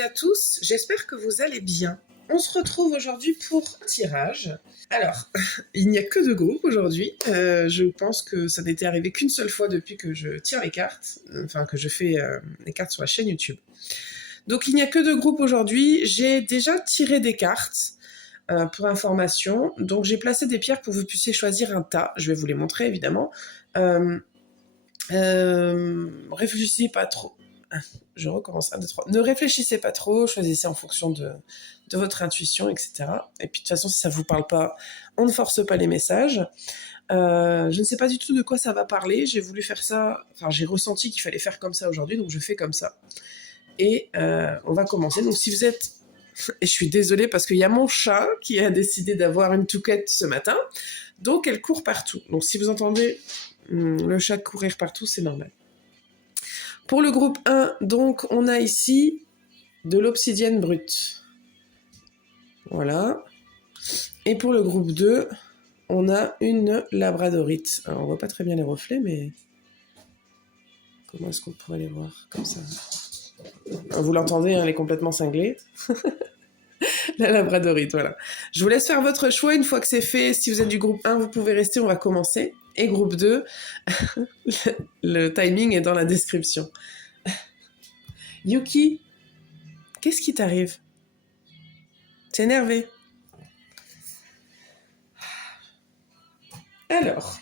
À tous, j'espère que vous allez bien. On se retrouve aujourd'hui pour tirage. Alors, il n'y a que 2 groupes aujourd'hui. Je pense que ça n'était arrivé qu'une seule fois depuis que je tire les cartes, enfin que je fais les cartes sur la chaîne YouTube. Donc il n'y a que 2 groupes aujourd'hui. J'ai déjà tiré des cartes pour information. Donc j'ai placé des pierres pour que vous puissiez choisir un tas. Je vais vous les montrer évidemment. Réfléchissez pas trop. Je recommence, 1, 2, 3. Ne réfléchissez pas trop, choisissez en fonction de votre intuition, etc. Et puis de toute façon, si ça ne vous parle pas, on ne force pas les messages. Je ne sais pas du tout de quoi ça va parler. J'ai voulu faire ça, enfin j'ai ressenti qu'il fallait faire comme ça aujourd'hui, donc je fais comme ça. Et on va commencer. Donc si vous êtes... Et je suis désolée parce qu'il y a mon chat qui a décidé d'avoir une touquette ce matin, donc elle court partout. Donc si vous entendez le chat courir partout, c'est normal. Pour le groupe 1, donc, on a ici de l'obsidienne brute. Voilà. Et pour le groupe 2, on a une labradorite. Alors, on voit pas très bien les reflets, mais... Comment est-ce qu'on pourrait les voir comme ça? Vous l'entendez, hein, elle est complètement cinglée. La labradorite, voilà. Je vous laisse faire votre choix une fois que c'est fait. Si vous êtes du groupe 1, vous pouvez rester, on va commencer. Et groupe 2, le timing est dans la description. Yuki, qu'est-ce qui t'arrive? T'es énervé? Alors,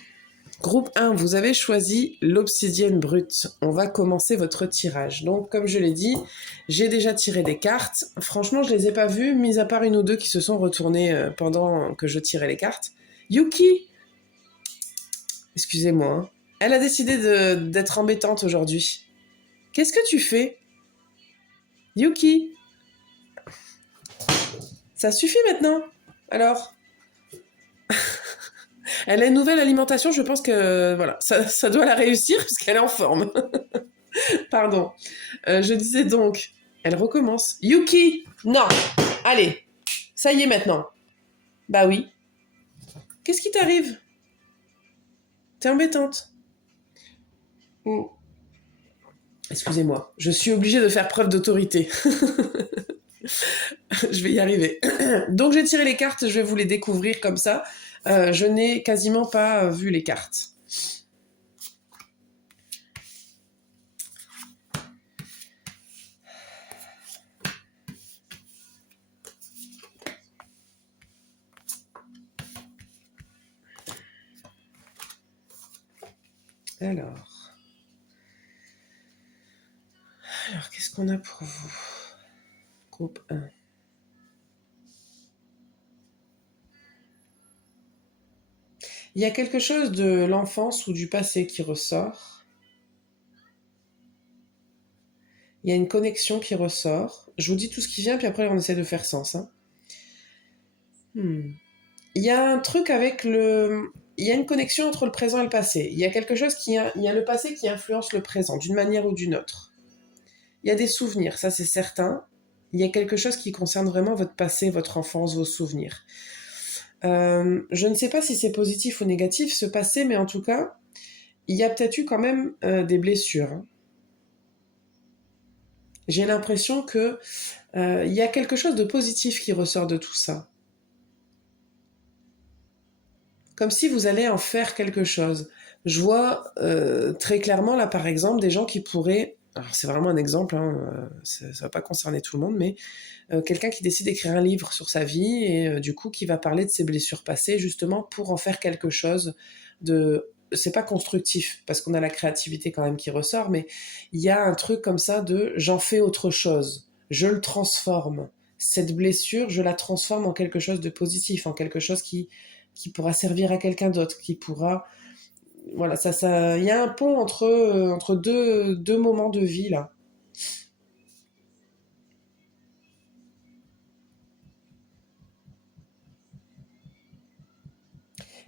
groupe 1, vous avez choisi l'obsidienne brute. On va commencer votre tirage. Donc, comme je l'ai dit, j'ai déjà tiré des cartes. Franchement, je les ai pas vues, mis à part une ou deux qui se sont retournées pendant que je tirais les cartes. Yuki! Excusez-moi. Hein. Elle a décidé d'être embêtante aujourd'hui. Qu'est-ce que tu fais? Yuki! Ça suffit maintenant? Alors? Elle a une nouvelle alimentation, je pense que voilà, ça doit la réussir puisqu'elle est en forme. Pardon. Je disais donc, elle recommence. Yuki! Non! Allez, ça y est maintenant. Bah oui. Qu'est-ce qui t'arrive? T'es embêtante. Oh. Excusez-moi, je suis obligée de faire preuve d'autorité. Je vais y arriver. Donc j'ai tiré les cartes, je vais vous les découvrir comme ça. Je n'ai quasiment pas vu les cartes. Alors, qu'est-ce qu'on a pour vous? Groupe 1. Il y a quelque chose de l'enfance ou du passé qui ressort. Il y a une connexion qui ressort. Je vous dis tout ce qui vient, puis après on essaie de faire sens. Hein. Il y a un truc avec le... Il y a une connexion entre le présent et le passé. Il y a quelque chose il y a le passé qui influence le présent, d'une manière ou d'une autre. Il y a des souvenirs, ça c'est certain. Il y a quelque chose qui concerne vraiment votre passé, votre enfance, vos souvenirs. Je ne sais pas si c'est positif ou négatif, ce passé, mais en tout cas, il y a peut-être eu quand même des blessures. Hein. J'ai l'impression que il y a quelque chose de positif qui ressort de tout ça. Comme si vous allez en faire quelque chose. Je vois très clairement là par exemple des gens qui pourraient, alors c'est vraiment un exemple, hein, ça va pas concerner tout le monde, mais quelqu'un qui décide d'écrire un livre sur sa vie et du coup qui va parler de ses blessures passées justement pour en faire quelque chose de... C'est pas constructif parce qu'on a la créativité quand même qui ressort, mais il y a un truc comme ça de j'en fais autre chose, je le transforme. Cette blessure, je la transforme en quelque chose de positif, en quelque chose qui pourra servir à quelqu'un d'autre, qui pourra... Voilà, il y a un pont entre deux moments de vie, là.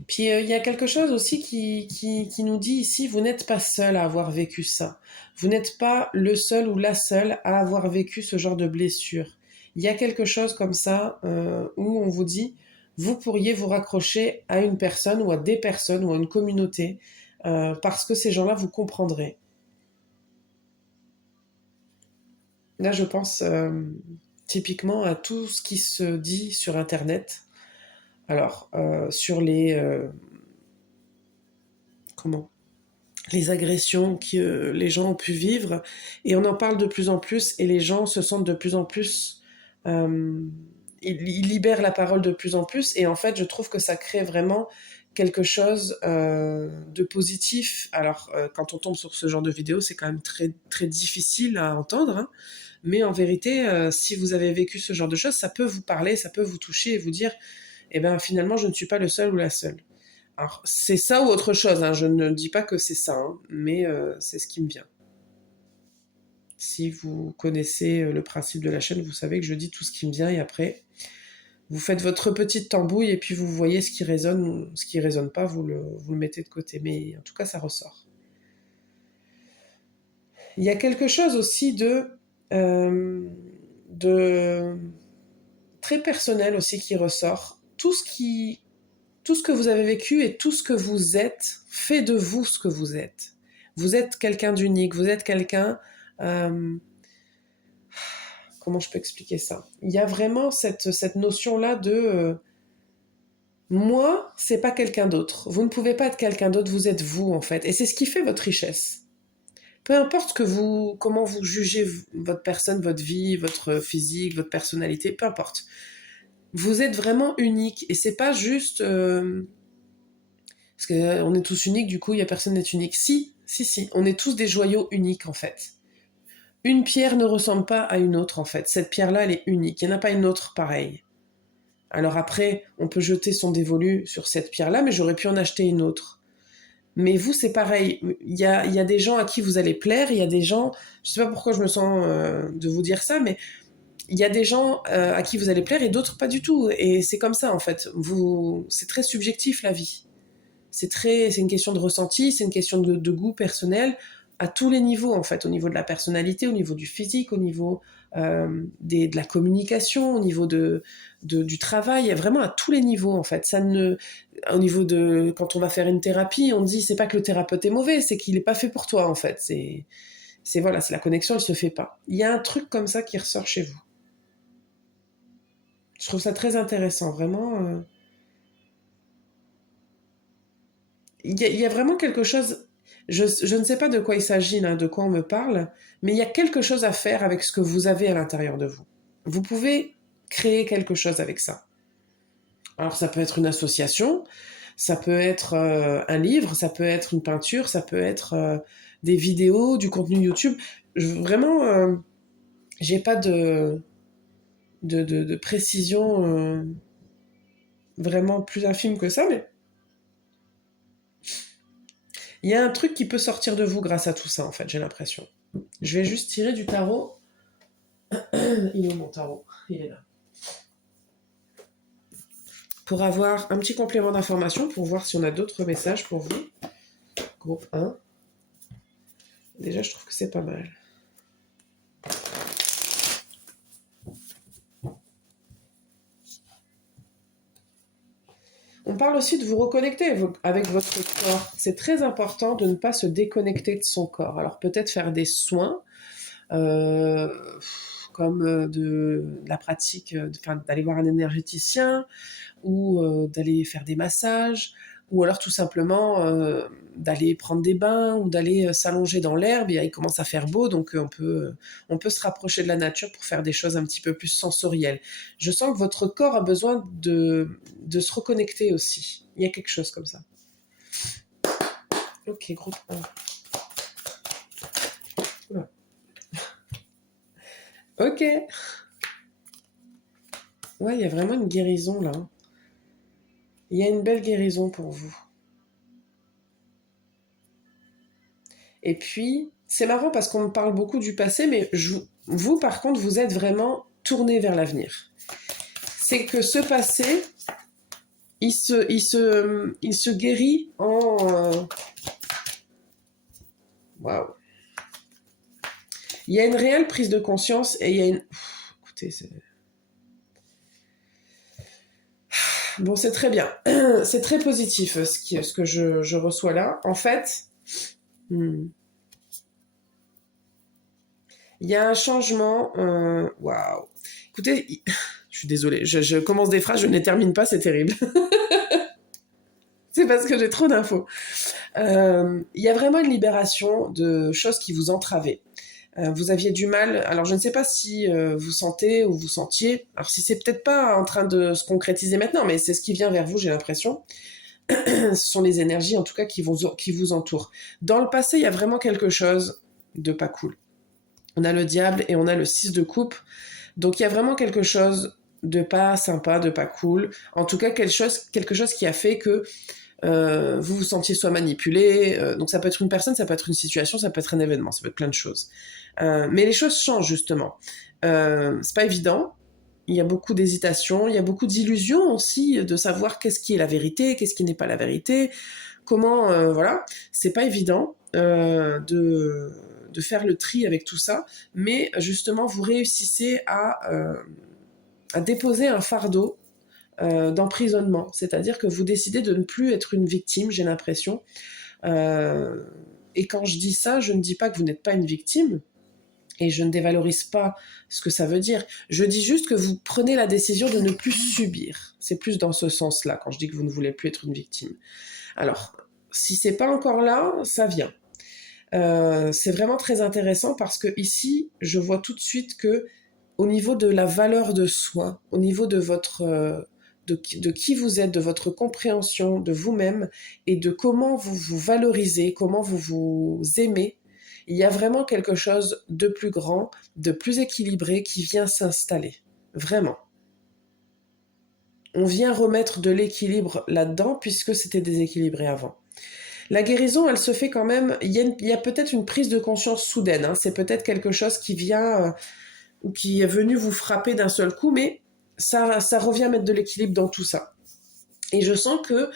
Puis il y a quelque chose aussi qui nous dit ici, vous n'êtes pas seul à avoir vécu ça. Vous n'êtes pas le seul ou la seule à avoir vécu ce genre de blessure. Il y a quelque chose comme ça où on vous dit, vous pourriez vous raccrocher à une personne ou à des personnes ou à une communauté parce que ces gens-là vous comprendraient. Là, je pense typiquement à tout ce qui se dit sur Internet. Alors, sur comment? Les agressions que les gens ont pu vivre, et on en parle de plus en plus, et les gens se sentent de plus en plus... ils libèrent la parole de plus en plus, et en fait, je trouve que ça crée vraiment quelque chose de positif. Alors, quand on tombe sur ce genre de vidéo, c'est quand même très, très difficile à entendre, hein. Mais en vérité, si vous avez vécu ce genre de choses, ça peut vous parler, ça peut vous toucher et vous dire, eh ben finalement, je ne suis pas le seul ou la seule. Alors, c'est ça ou autre chose, hein, je ne dis pas que c'est ça, hein, mais c'est ce qui me vient. Si vous connaissez le principe de la chaîne, vous savez que je dis tout ce qui me vient et après, vous faites votre petite tambouille et puis vous voyez ce qui résonne, ce qui résonne pas, vous le mettez de côté. Mais en tout cas, ça ressort. Il y a quelque chose aussi de très personnel aussi qui ressort. Tout ce que vous avez vécu et tout ce que vous êtes fait de vous ce que vous êtes. Vous êtes quelqu'un d'unique, vous êtes quelqu'un... comment je peux expliquer ça? Il y a vraiment cette notion-là de... moi, c'est pas quelqu'un d'autre. Vous ne pouvez pas être quelqu'un d'autre, vous êtes vous en fait. Et c'est ce qui fait votre richesse. Peu importe comment vous jugez votre personne, votre vie, votre physique, votre personnalité, peu importe. Vous êtes vraiment unique et c'est pas juste parce qu'on est tous uniques, du coup, il y a personne n'est unique. Si, si, si, on est tous des joyaux uniques en fait. Une pierre ne ressemble pas à une autre en fait. Cette pierre-là, elle est unique. Il n'y en a pas une autre pareille. Alors après, on peut jeter son dévolu sur cette pierre-là, mais j'aurais pu en acheter une autre. Mais vous, c'est pareil. Il y a des gens à qui vous allez plaire, il y a des gens... Je sais pas pourquoi je me sens de vous dire ça, mais il y a des gens à qui vous allez plaire et d'autres pas du tout. Et c'est comme ça, en fait. C'est très subjectif, la vie. C'est une question de ressenti, c'est une question de goût personnel à tous les niveaux, en fait. Au niveau de la personnalité, au niveau du physique, au niveau de la communication, au niveau du travail, vraiment à tous les niveaux, en fait. Au niveau de... Quand on va faire une thérapie, on dit, c'est pas que le thérapeute est mauvais, c'est qu'il est pas fait pour toi, en fait. Voilà, c'est la connexion, elle se fait pas. Il y a un truc comme ça qui ressort chez vous. Je trouve ça très intéressant, vraiment. Il y a vraiment quelque chose... Je ne sais pas de quoi il s'agit, là, de quoi on me parle, mais il y a quelque chose à faire avec ce que vous avez à l'intérieur de vous. Vous pouvez créer quelque chose avec ça. Alors ça peut être une association, ça peut être un livre, ça peut être une peinture, ça peut être des vidéos, du contenu YouTube. Vraiment, j'ai pas de précision vraiment plus infime que ça, mais il y a un truc qui peut sortir de vous grâce à tout ça, en fait, j'ai l'impression. Je vais juste tirer du tarot. Il est où mon tarot? Il est là. Pour avoir un petit complément d'information, pour voir si on a d'autres messages pour vous. Groupe 1. Déjà, je trouve que c'est pas mal. On parle aussi de vous reconnecter avec votre corps. C'est très important de ne pas se déconnecter de son corps. Alors peut-être faire des soins, comme de la pratique, d'aller voir un énergéticien, ou d'aller faire des massages, ou alors tout simplement d'aller prendre des bains, ou d'aller s'allonger dans l'herbe. Il commence à faire beau, donc on peut se rapprocher de la nature pour faire des choses un petit peu plus sensorielles. Je sens que votre corps a besoin de se reconnecter aussi. Il y a quelque chose comme ça. Ok, groupe 1. Ouais. Ok. Ouais, il y a vraiment une guérison là. Il y a une belle guérison pour vous. Et puis, c'est marrant parce qu'on me parle beaucoup du passé, mais vous, par contre, vous êtes vraiment tourné vers l'avenir. C'est que ce passé, il se guérit en... Waouh. Il y a une réelle prise de conscience et il y a une... Écoutez, c'est... Bon, c'est très bien. C'est très positif ce que je reçois là. En fait, il Il y a un changement. Waouh. Écoutez, je suis désolée, je commence des phrases, je ne les termine pas, c'est terrible. C'est parce que j'ai trop d'infos. Il y a vraiment une libération de choses qui vous entravaient. Vous aviez du mal. Alors, je ne sais pas si vous sentez ou vous sentiez. Alors, si c'est peut-être pas en train de se concrétiser maintenant, mais c'est ce qui vient vers vous, j'ai l'impression. Ce sont les énergies, en tout cas, qui vous entourent. Dans le passé, il y a vraiment quelque chose de pas cool. On a le diable et on a le 6 de coupe. Donc, il y a vraiment quelque chose de pas sympa, de pas cool. En tout cas, quelque chose qui a fait que vous vous sentiez soit manipulé. Donc, ça peut être une personne, ça peut être une situation, ça peut être un événement, ça peut être plein de choses. Mais les choses changent, justement. C'est pas évident. Il y a beaucoup d'hésitations, il y a beaucoup d'illusions aussi de savoir qu'est-ce qui est la vérité, qu'est-ce qui n'est pas la vérité, comment, voilà, c'est pas évident de faire le tri avec tout ça, mais justement vous réussissez à déposer un fardeau d'emprisonnement, c'est-à-dire que vous décidez de ne plus être une victime, j'ai l'impression. Et quand je dis ça, je ne dis pas que vous n'êtes pas une victime, et je ne dévalorise pas ce que ça veut dire. Je dis juste que vous prenez la décision de ne plus subir. C'est plus dans ce sens-là, quand je dis que vous ne voulez plus être une victime. Alors, si c'est pas encore là, ça vient. C'est vraiment très intéressant parce que ici, je vois tout de suite que au niveau de la valeur de soi, au niveau de votre de qui vous êtes, de votre compréhension de vous-même et de comment vous vous valorisez, comment vous vous aimez, il y a vraiment quelque chose de plus grand, de plus équilibré qui vient s'installer. Vraiment. On vient remettre de l'équilibre là-dedans puisque c'était déséquilibré avant. La guérison, elle se fait quand même. Il y a peut-être une prise de conscience soudaine. Hein. C'est peut-être quelque chose qui vient ou qui est venu vous frapper d'un seul coup, mais ça revient mettre de l'équilibre dans tout ça. Et je sens que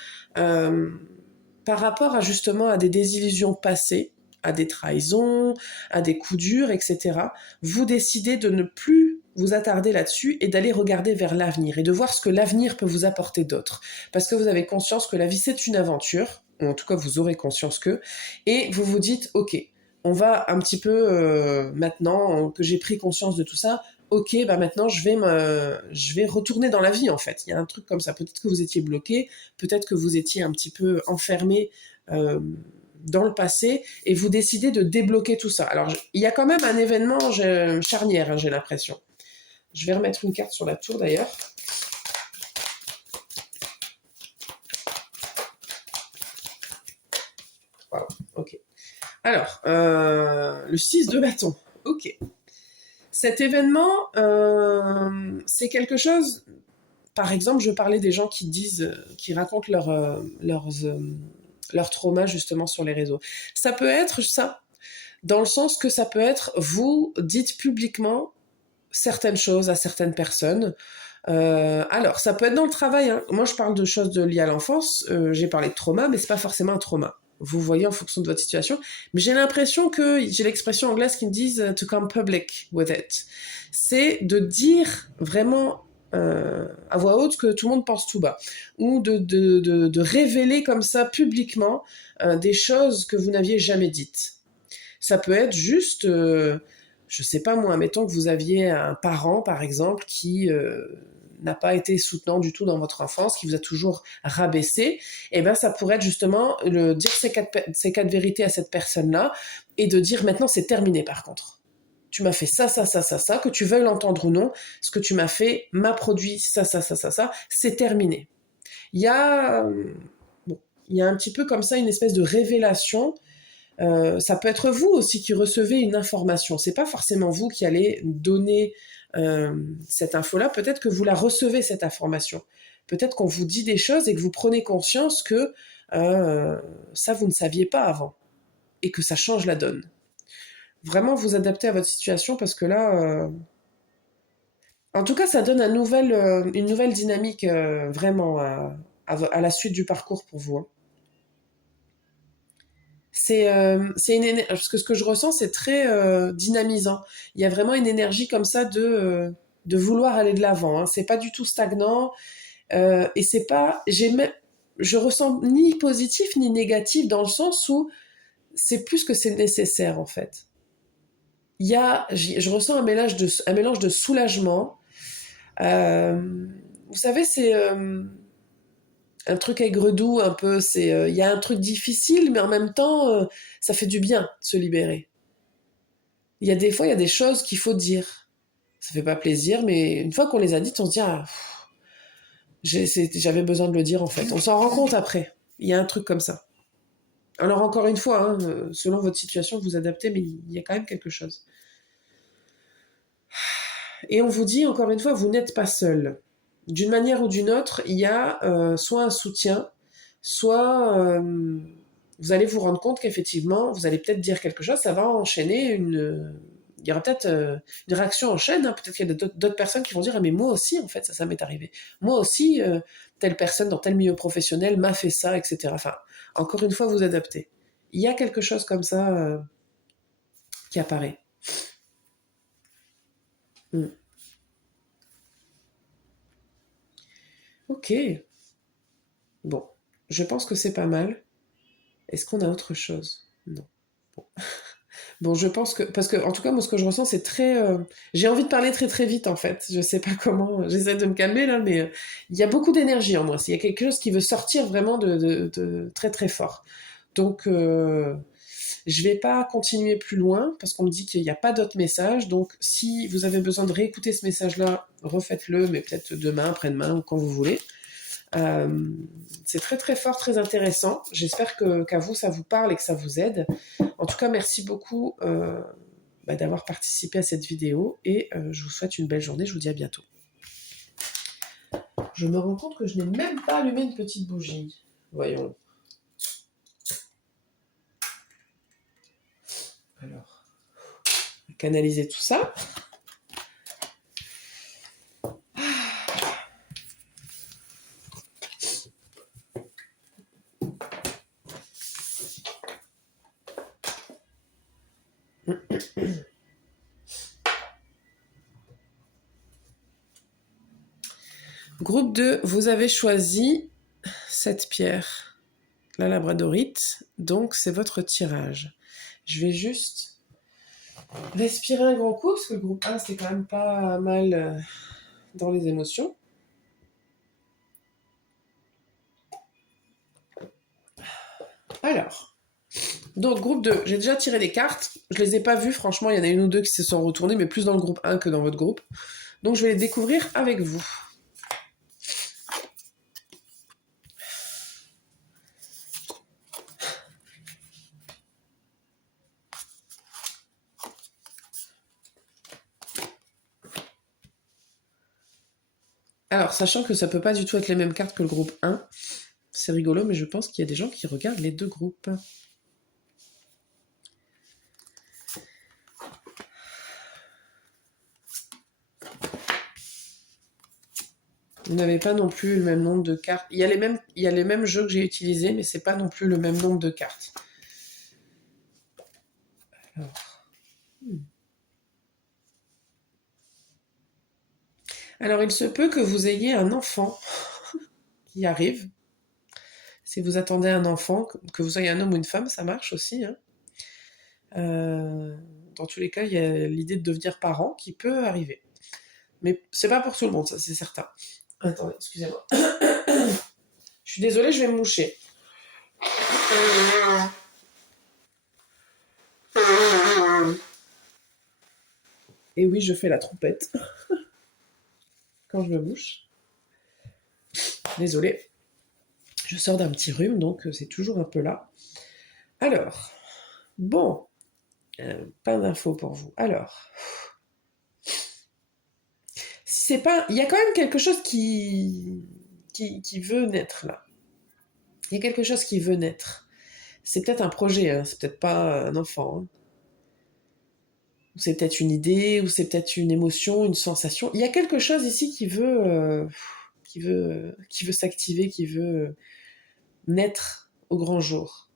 par rapport à justement à des désillusions passées, à des trahisons, à des coups durs, etc., vous décidez de ne plus vous attarder là-dessus et d'aller regarder vers l'avenir et de voir ce que l'avenir peut vous apporter d'autre. Parce que vous avez conscience que la vie, c'est une aventure, ou en tout cas, vous aurez conscience que, et vous vous dites, ok, on va un petit peu, maintenant que j'ai pris conscience de tout ça, ok, bah maintenant je vais retourner dans la vie en fait. Il y a un truc comme ça. Peut-être que vous étiez bloqué, peut-être que vous étiez un petit peu enfermé dans le passé et vous décidez de débloquer tout ça. Alors il y a quand même un événement charnière, hein, j'ai l'impression. Je vais remettre une carte sur la tour d'ailleurs. Wow, ok. Alors, le 6 de bâton. Ok. Cet événement, c'est quelque chose. Par exemple, je parlais des gens qui disent, qui racontent leurs traumas justement sur les réseaux. Ça peut être ça, dans le sens que ça peut être vous dites publiquement certaines choses à certaines personnes. Alors, ça peut être dans le travail. Hein. Moi, je parle de choses liées à l'enfance. J'ai parlé de trauma, mais c'est pas forcément un trauma. Vous voyez en fonction de votre situation. Mais j'ai l'impression que j'ai l'expression anglaise qui me disent to come public with it. C'est de dire vraiment à voix haute que tout le monde pense tout bas. Ou de révéler comme ça publiquement des choses que vous n'aviez jamais dites. Ça peut être juste, je sais pas moi, mettons que vous aviez un parent par exemple qui n'a pas été soutenant du tout dans votre enfance, qui vous a toujours rabaissé, et ben ça pourrait être justement dire ces quatre vérités à cette personne-là et de dire maintenant c'est terminé par contre. Tu m'as fait ça, ça, ça, ça, ça, que tu veuilles l'entendre ou non, ce que tu m'as fait m'a produit ça, ça, ça, ça, ça, c'est terminé. Il y a, bon, il y a un petit peu comme ça une espèce de révélation. Ça peut être vous aussi qui recevez une information. C'est pas forcément vous qui allez donner cette info-là. Peut-être que vous la recevez cette information. Peut-être qu'on vous dit des choses et que vous prenez conscience que ça vous ne saviez pas avant et que ça change la donne. Vraiment vous adaptez à votre situation parce que là, en tout cas, ça donne une nouvelle dynamique vraiment à la suite du parcours pour vous. Hein. C'est une parce que ce que je ressens, c'est très dynamisant. Il y a vraiment une énergie comme ça de vouloir aller de l'avant. Hein. C'est pas du tout stagnant et c'est pas. Je ressens ni positif ni négatif dans le sens où c'est plus que c'est nécessaire en fait. je ressens un mélange de soulagement. Vous savez, c'est un truc aigre-doux un peu. Il y a un truc difficile, mais en même temps, ça fait du bien de se libérer. Il y a des fois, il y a des choses qu'il faut dire. Ça fait pas plaisir, mais une fois qu'on les a dites, on se dit ah, j'avais besoin de le dire en fait. On s'en rend compte après. Il y a un truc comme ça. Alors encore une fois, hein, selon votre situation, vous adaptez, mais il y a quand même quelque chose. Et on vous dit encore une fois, vous n'êtes pas seul. D'une manière ou d'une autre, il y a soit un soutien, soit vous allez vous rendre compte qu'effectivement, vous allez peut-être dire quelque chose, ça va enchaîner il y aura peut-être une réaction en chaîne, hein. Peut-être qu'il y a d'autres personnes qui vont dire ah, mais moi aussi, en fait, ça m'est arrivé. Moi aussi, telle personne dans tel milieu professionnel m'a fait ça, etc. Enfin, encore une fois, vous adaptez. Il y a quelque chose comme ça qui apparaît. Mm. Ok. Bon, je pense que c'est pas mal. Est-ce qu'on a autre chose? Non. Bon. Bon, je pense que... Parce que, en tout cas, moi, ce que je ressens, c'est très... J'ai envie de parler très très vite, en fait. Je sais pas comment... J'essaie de me calmer, là, mais il y a beaucoup d'énergie en moi. Il y a quelque chose qui veut sortir vraiment de très très fort. Donc, je vais pas continuer plus loin, parce qu'on me dit qu'il n'y a pas d'autres messages. Donc, si vous avez besoin de réécouter ce message-là, refaites-le, mais peut-être demain, après-demain, ou quand vous voulez. C'est très très fort, très intéressant. J'espère qu'à vous ça vous parle et que ça vous aide. En tout cas, merci beaucoup d'avoir participé à cette vidéo et je vous souhaite une belle journée. Je vous dis à bientôt. Je me rends compte que je n'ai même pas allumé une petite bougie. Voyons. Alors, canaliser tout ça. Groupe 2, vous avez choisi cette pierre, la labradorite, donc c'est votre tirage. Je vais juste respirer un grand coup, parce que le groupe 1, c'est quand même pas mal dans les émotions. Alors, donc groupe 2, j'ai déjà tiré des cartes, je les ai pas vues, franchement, il y en a une ou deux qui se sont retournées, mais plus dans le groupe 1 que dans votre groupe. Donc je vais les découvrir avec vous. Alors, sachant que ça peut pas du tout être les mêmes cartes que le groupe 1, c'est rigolo, mais je pense qu'il y a des gens qui regardent les deux groupes. Vous n'avez pas non plus le même nombre de cartes. Il y a les mêmes jeux que j'ai utilisés, mais c'est pas non plus le même nombre de cartes. Alors. Alors, il se peut que vous ayez un enfant qui arrive. Si vous attendez un enfant, que vous soyez un homme ou une femme, ça marche aussi. Hein. Dans tous les cas, il y a l'idée de devenir parent qui peut arriver. Mais c'est pas pour tout le monde, ça c'est certain. Attendez, excusez-moi. Je suis désolée, je vais me moucher. Et oui, je fais la trompette quand je me mouche. Désolée. Je sors d'un petit rhume, donc c'est toujours un peu là. Alors, bon, pas d'infos pour vous. Alors, c'est pas, il y a quand même quelque chose qui veut naître là. Il y a quelque chose qui veut naître. C'est peut-être un projet, hein, c'est peut-être pas un enfant. Hein. Ou c'est peut-être une idée, ou c'est peut-être une émotion, une sensation. Il y a quelque chose ici qui veut s'activer, qui veut naître au grand jour.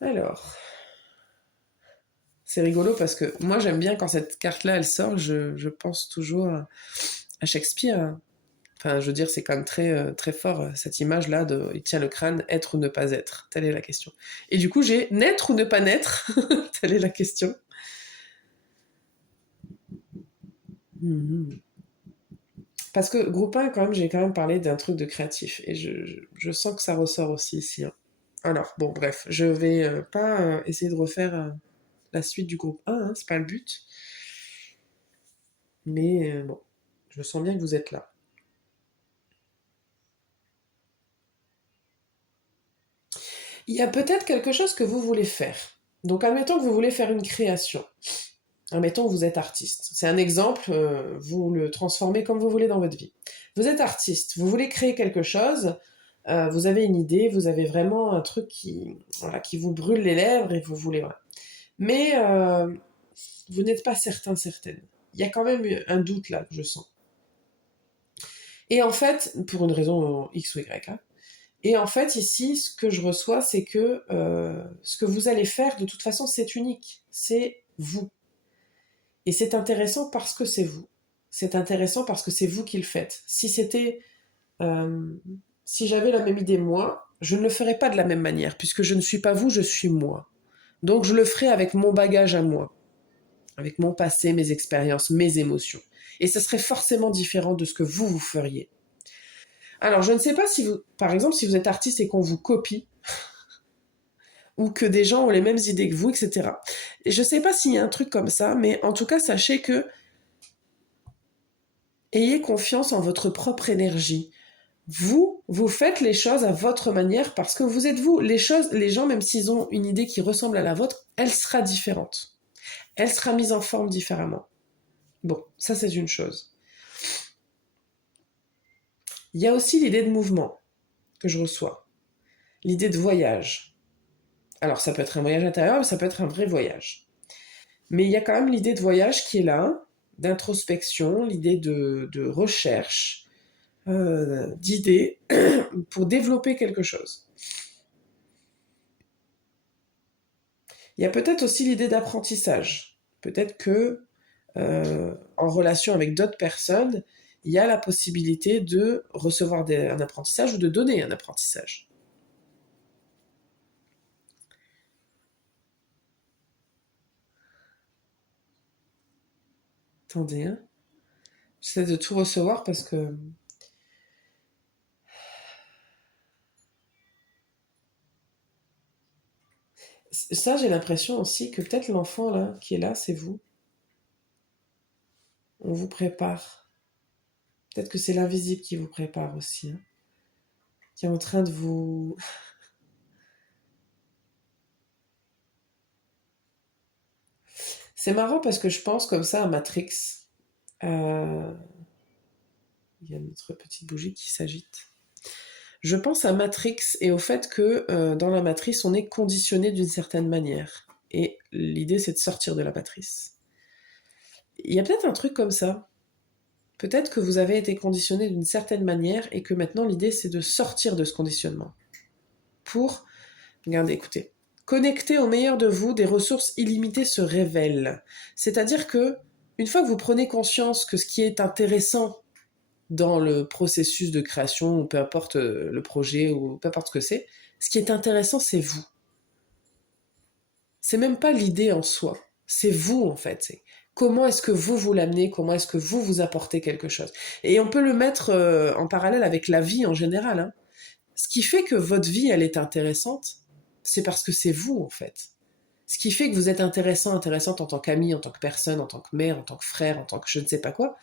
Alors, c'est rigolo parce que moi j'aime bien quand cette carte-là elle sort, je pense toujours à Shakespeare. Enfin, je veux dire, c'est quand même très fort, cette image-là de « il tient le crâne, être ou ne pas être ». Telle est la question. Et du coup, j'ai « naître ou ne pas naître ?» Telle est la question. Parce que groupe 1, quand même, j'ai quand même parlé d'un truc de créatif. Et je sens que ça ressort aussi ici, hein. Alors, bon, bref, je vais pas essayer de refaire la suite du groupe 1, hein, c'est pas le but. Mais bon, je sens bien que vous êtes là. Il y a peut-être quelque chose que vous voulez faire. Donc, admettons que vous voulez faire une création. Admettons que vous êtes artiste. C'est un exemple, vous le transformez comme vous voulez dans votre vie. Vous êtes artiste, vous voulez créer quelque chose, vous avez une idée, vous avez vraiment un truc voilà, qui vous brûle les lèvres et vous voulez... Voilà. Mais vous n'êtes pas certaine. Il y a quand même un doute là que je sens. Et en fait, pour une raison X ou Y, hein, et en fait, ici, ce que je reçois, c'est que ce que vous allez faire, de toute façon, c'est unique. C'est vous. Et c'est intéressant parce que c'est vous. C'est intéressant parce que c'est vous qui le faites. Si c'était... euh, si j'avais la même idée moi, je ne le ferais pas de la même manière, puisque je ne suis pas vous, je suis moi. Donc je le ferai avec mon bagage à moi, avec mon passé, mes expériences, mes émotions. Et ce serait forcément différent de ce que vous feriez. Alors, je ne sais pas si vous, par exemple, si vous êtes artiste et qu'on vous copie, ou que des gens ont les mêmes idées que vous, etc. Et je ne sais pas s'il y a un truc comme ça, mais en tout cas, sachez que ayez confiance en votre propre énergie. Vous faites les choses à votre manière parce que vous êtes vous. Les gens, même s'ils ont une idée qui ressemble à la vôtre, elle sera différente. Elle sera mise en forme différemment. Bon, ça c'est une chose. Il y a aussi l'idée de mouvement que je reçois. L'idée de voyage. Alors ça peut être un voyage intérieur, mais ça peut être un vrai voyage. Mais il y a quand même l'idée de voyage qui est là, d'introspection, l'idée de recherche, d'idées pour développer quelque chose. Il y a peut-être aussi l'idée d'apprentissage. Peut-être que, en relation avec d'autres personnes, il y a la possibilité de recevoir un apprentissage ou de donner un apprentissage. Attendez, hein. J'essaie de tout recevoir parce que... Ça, j'ai l'impression aussi que peut-être l'enfant là, qui est là, c'est vous. On vous prépare. Peut-être que c'est l'invisible qui vous prépare aussi, hein, qui est en train de vous... C'est marrant parce que je pense comme ça à Matrix. Euh, Il y a notre petite bougie qui s'agite. Je pense à Matrix et au fait que dans la matrice, on est conditionné d'une certaine manière. Et l'idée, c'est de sortir de la matrice. Il y a peut-être un truc comme ça. Peut-être que vous avez été conditionné d'une certaine manière et que maintenant, l'idée, c'est de sortir de ce conditionnement. Pour, regardez, écoutez, connecter au meilleur de vous, des ressources illimitées se révèlent. C'est-à-dire que, une fois que vous prenez conscience que ce qui est intéressant dans le processus de création, ou peu importe le projet, ou peu importe ce que c'est, ce qui est intéressant, c'est vous. C'est même pas l'idée en soi. C'est vous, en fait. C'est comment est-ce que vous l'amenez, comment est-ce que vous apportez quelque chose. Et on peut le mettre en parallèle avec la vie en général, hein. Ce qui fait que votre vie, elle est intéressante, c'est parce que c'est vous, en fait. Ce qui fait que vous êtes intéressante en tant qu'ami, en tant que personne, en tant que mère, en tant que frère, en tant que je ne sais pas quoi,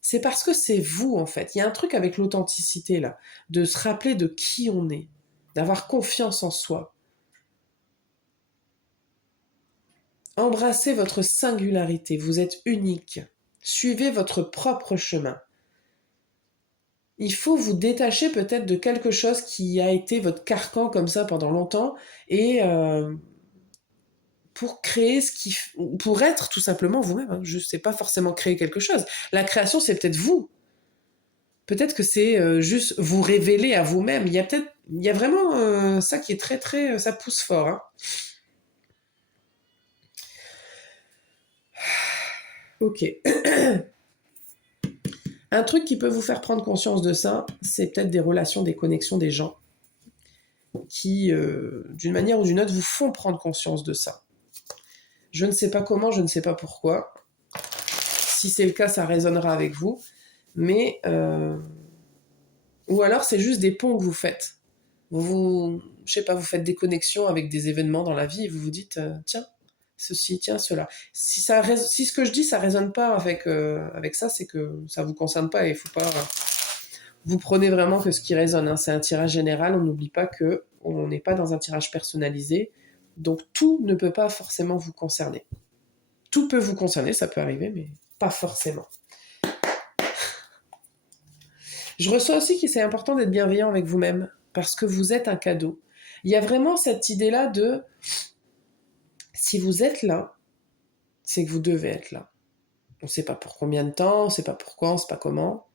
c'est parce que c'est vous, en fait. Il y a un truc avec l'authenticité, là, de se rappeler de qui on est, d'avoir confiance en soi. Embrassez votre singularité, vous êtes unique. Suivez votre propre chemin. Il faut vous détacher peut-être de quelque chose qui a été votre carcan comme ça pendant longtemps et pour créer pour être tout simplement vous-même, hein. Je sais pas forcément créer quelque chose. La création, c'est peut-être vous. Peut-être que c'est juste vous révéler à vous-même. Il y a vraiment ça qui est ça pousse fort, hein. Ok. Un truc qui peut vous faire prendre conscience de ça, c'est peut-être des relations, des connexions des gens qui, d'une manière ou d'une autre, vous font prendre conscience de ça. Je ne sais pas comment, je ne sais pas pourquoi. Si c'est le cas, ça résonnera avec vous. Mais, ou alors c'est juste des ponts que vous faites. Je sais pas, vous faites des connexions avec des événements dans la vie et vous vous dites, tiens, ceci, tiens, cela. Si ce que je dis, ça résonne pas avec ça, c'est que ça vous concerne pas et il faut pas... Vous prenez vraiment que ce qui résonne, hein. C'est un tirage général, on n'oublie pas que on n'est pas dans un tirage personnalisé, donc tout ne peut pas forcément vous concerner. Tout peut vous concerner, ça peut arriver, mais pas forcément. Je reçois aussi que c'est important d'être bienveillant avec vous-même, parce que vous êtes un cadeau. Il y a vraiment cette idée-là de si vous êtes là, c'est que vous devez être là. On ne sait pas pour combien de temps, on ne sait pas pourquoi, on ne sait pas comment.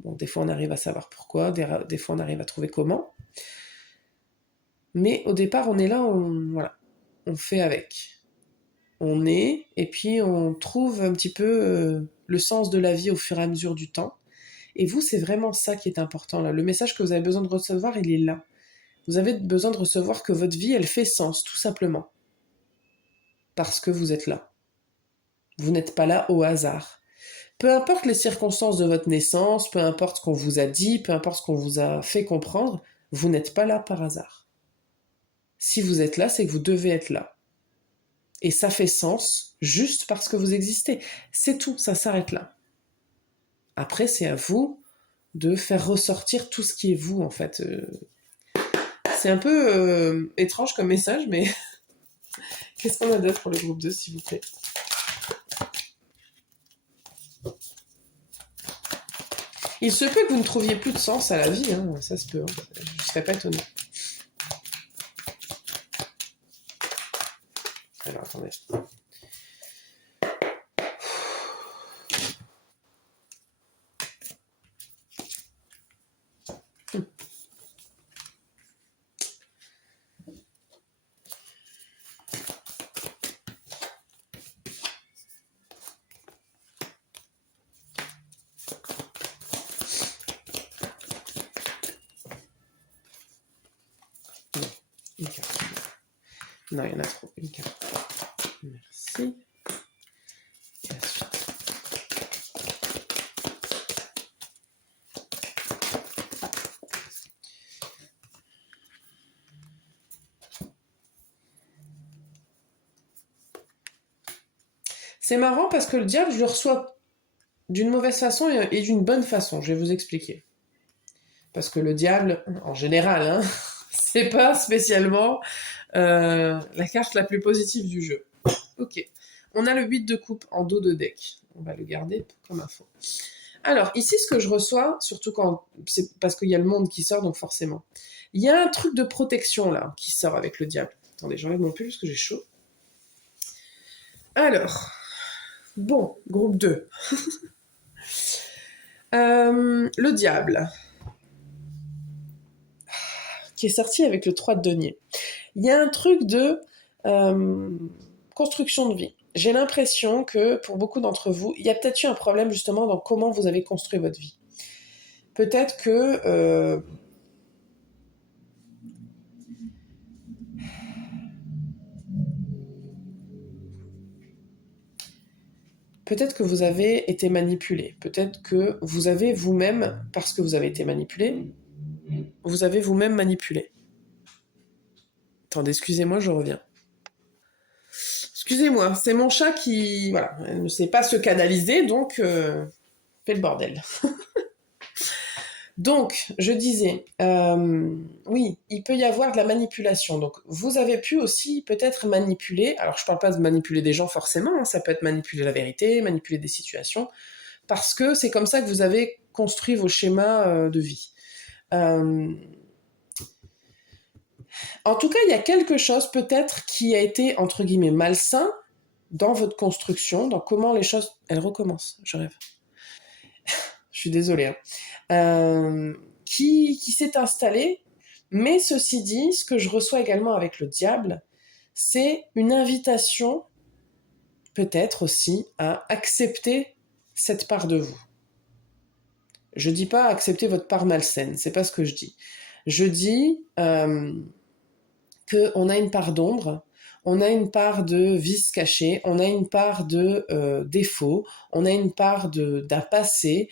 Bon, des fois on arrive à savoir pourquoi, des fois on arrive à trouver comment. Mais au départ, on est là, on fait avec. On est, et puis on trouve un petit peu le sens de la vie au fur et à mesure du temps. Et vous, c'est vraiment ça qui est important là. Le message que vous avez besoin de recevoir, il est là. Vous avez besoin de recevoir que votre vie, elle fait sens, tout simplement. Parce que vous êtes là. Vous n'êtes pas là au hasard. Peu importe les circonstances de votre naissance, peu importe ce qu'on vous a dit, peu importe ce qu'on vous a fait comprendre, vous n'êtes pas là par hasard. Si vous êtes là, c'est que vous devez être là. Et ça fait sens juste parce que vous existez. C'est tout, ça s'arrête là. Après, c'est à vous de faire ressortir tout ce qui est vous, en fait. C'est un peu étrange comme message, mais qu'est-ce qu'on a d'autre pour le groupe 2, s'il vous plaît? Il se peut que vous ne trouviez plus de sens à la vie, hein, ça se peut, hein. Je ne serais pas étonnée. Alors, attendez. Une carte. Non, il y en a trop. Une carte. Merci. Et la suite. C'est marrant parce que le diable, je le reçois d'une mauvaise façon et d'une bonne façon. Je vais vous expliquer. Parce que le diable, en général, hein, c'est pas spécialement la carte la plus positive du jeu. Ok. On a le 8 de coupe en dos de deck. On va le garder comme info. Alors, ici, ce que je reçois, surtout quand... C'est parce qu'il y a le monde qui sort, donc forcément. Il y a un truc de protection, là, qui sort avec le diable. Attendez, j'enlève mon pull parce que j'ai chaud. Alors, bon, groupe 2. Le diable, qui est sorti avec le 3 de denier. Il y a un truc de construction de vie. J'ai l'impression que pour beaucoup d'entre vous, il y a peut-être eu un problème justement dans comment vous avez construit votre vie. Peut-être que peut-être que vous avez été manipulé. Peut-être que vous avez vous-même, parce que vous avez été manipulé, vous avez vous-même manipulé. Attendez, excusez-moi, je reviens. Excusez-moi, c'est mon chat qui, voilà, ne sait pas se canaliser, donc fait le bordel. Donc, je disais, oui, il peut y avoir de la manipulation. Donc, vous avez pu aussi peut-être manipuler, alors je ne parle pas de manipuler des gens forcément, hein, ça peut être manipuler la vérité, manipuler des situations, parce que c'est comme ça que vous avez construit vos schémas de vie. En tout cas, il y a quelque chose peut-être qui a été, entre guillemets, malsain dans votre construction, dans comment les choses... Elle recommence, je rêve. Je suis désolée. Hein. Qui s'est installé, mais ceci dit, ce que je reçois également avec le diable, c'est une invitation, peut-être aussi, à accepter cette part de vous. Je dis pas accepter votre part malsaine, c'est pas ce que je dis. Je dis qu'on a une part d'ombre, on a une part de vice caché, on a une part de défaut, on a une part d'un passé.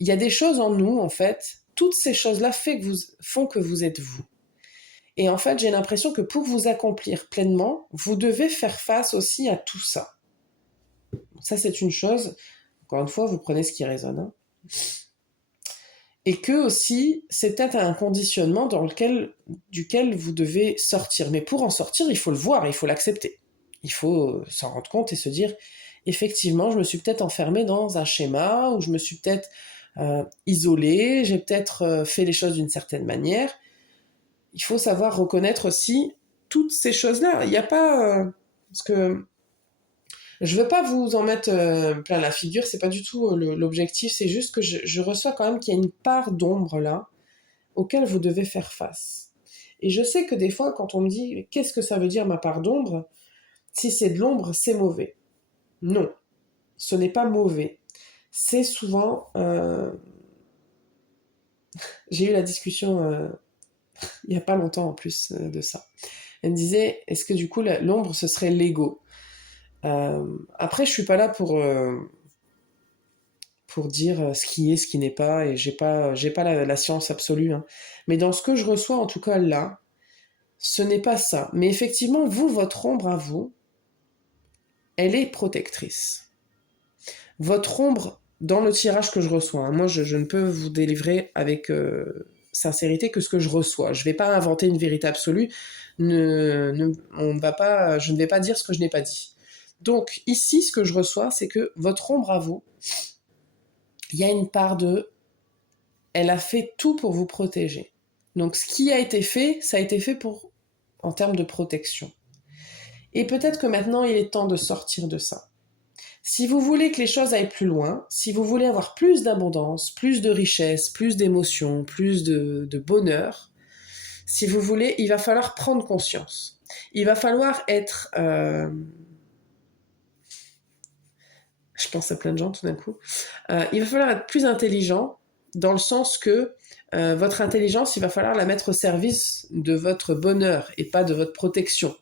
Il y a des choses en nous, en fait, toutes ces choses-là font que vous êtes vous. Et en fait, j'ai l'impression que pour vous accomplir pleinement, vous devez faire face aussi à tout ça. Ça, c'est une chose. Encore une fois, vous prenez ce qui résonne. Hein. Et que aussi, c'est peut-être un conditionnement duquel vous devez sortir. Mais pour en sortir, il faut le voir, il faut l'accepter. Il faut s'en rendre compte et se dire, effectivement, je me suis peut-être enfermée dans un schéma, ou je me suis peut-être isolée, j'ai peut-être fait les choses d'une certaine manière. Il faut savoir reconnaître aussi toutes ces choses-là. Il n'y a pas... parce que je veux pas vous en mettre plein la figure, c'est pas du tout l'objectif, c'est juste que je reçois quand même qu'il y a une part d'ombre là, auquel vous devez faire face. Et je sais que des fois, quand on me dit « qu'est-ce que ça veut dire ma part d'ombre ?» Si c'est de l'ombre, c'est mauvais. Non, ce n'est pas mauvais. C'est souvent... J'ai eu la discussion il n'y a pas longtemps en plus de ça. Elle me disait, est-ce que du coup l'ombre ce serait l'ego? Après, je suis pas là pour dire ce qui est, ce qui n'est pas, et j'ai pas la science absolue. Hein. Mais dans ce que je reçois, en tout cas là, ce n'est pas ça. Mais effectivement, vous, votre ombre à vous, elle est protectrice. Votre ombre, dans le tirage que je reçois, hein, moi je ne peux vous délivrer avec sincérité que ce que je reçois. Je ne vais pas inventer une vérité absolue. Je ne vais pas dire ce que je n'ai pas dit. Donc ici, ce que je reçois, c'est que votre ombre à vous, il y a une part de... Elle a fait tout pour vous protéger. Donc ce qui a été fait, ça a été fait en termes de protection. Et peut-être que maintenant, il est temps de sortir de ça. Si vous voulez que les choses aillent plus loin, si vous voulez avoir plus d'abondance, plus de richesse, plus d'émotion, plus de bonheur, si vous voulez, il va falloir prendre conscience. Il va falloir être... je pense à plein de gens tout d'un coup. Il va falloir être plus intelligent dans le sens que votre intelligence, il va falloir la mettre au service de votre bonheur et pas de votre protection.